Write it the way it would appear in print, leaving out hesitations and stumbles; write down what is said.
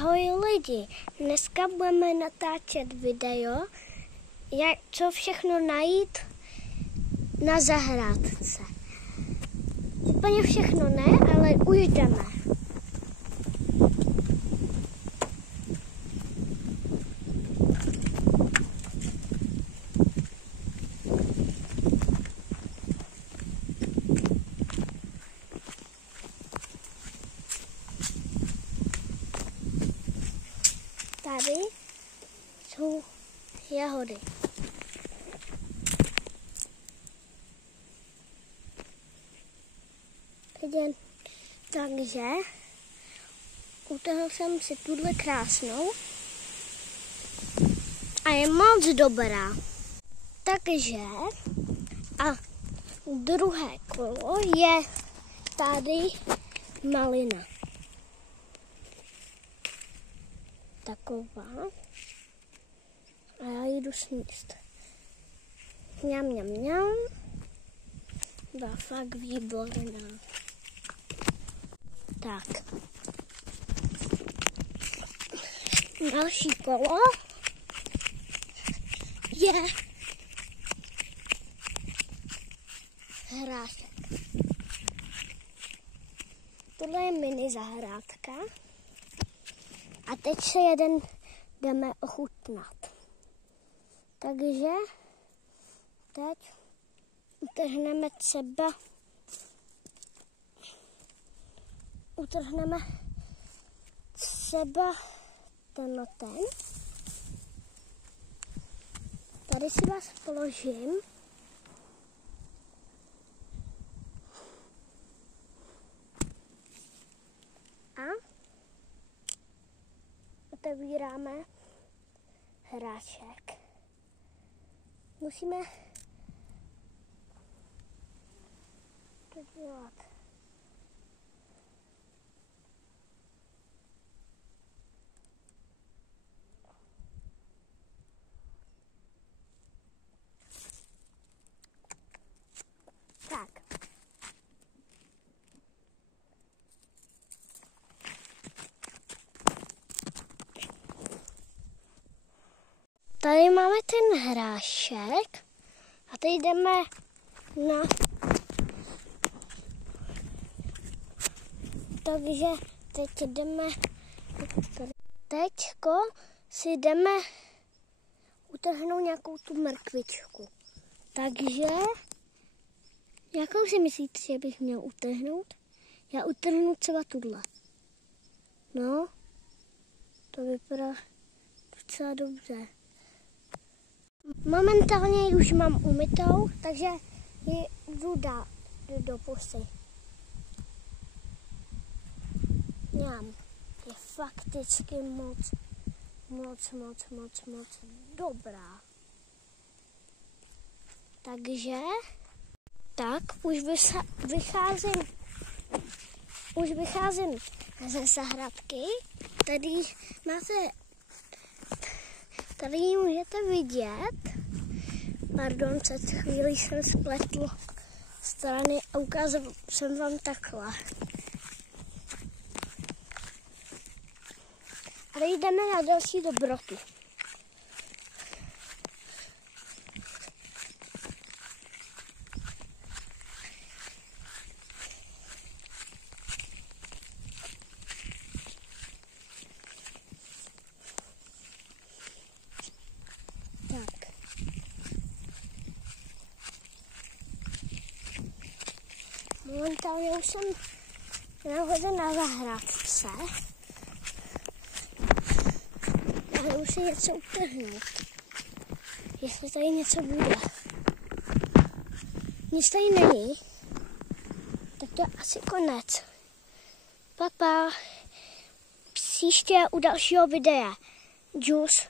Ahoj lidi, dneska budeme natáčet video, co všechno najít na zahrádce. Úplně všechno ne, ale už jdeme. Tady jsou jahody. Takže utrhl jsem si tuhle krásnou a je moc dobrá. Takže a druhé kolo je tady malina. Taková. A já jdu sníst. Mňam, mňam, mňam. Byla fakt výborná. Tak. Další kolo je hrášek. Tohle je mini zahrádka. A teď se jdeme ochutnat. Takže teď utrhneme třeba ten. Tady si vás položím. A otevíráme hráček. Musíme to dělat. Tak. Tady máme ten hrášek a teď jdeme na... Takže teď jdeme... Teďko si jdeme utrhnout nějakou tu mrkvičku. Takže... Jakou si myslíte, že bych měl utrhnout? Já utrhnu třeba tuhle. No, to vypadá docela dobře. Momentálně už mám umytou, takže ji jdu dát do pusy. Je fakticky moc dobrá. Takže tak už vycházím ze zahradky. Tady můžete vidět, pardon, před chvílí jsem spletl strany a ukázal jsem vám takhle. A teď jdeme na další dobrotu. Momentálně už jsem nahoře na zahrádce, ale už si něco utrhnout, jestli tady něco bude. Nic tady není, tak to je asi konec. Papa, příště u dalšího videa. Džus.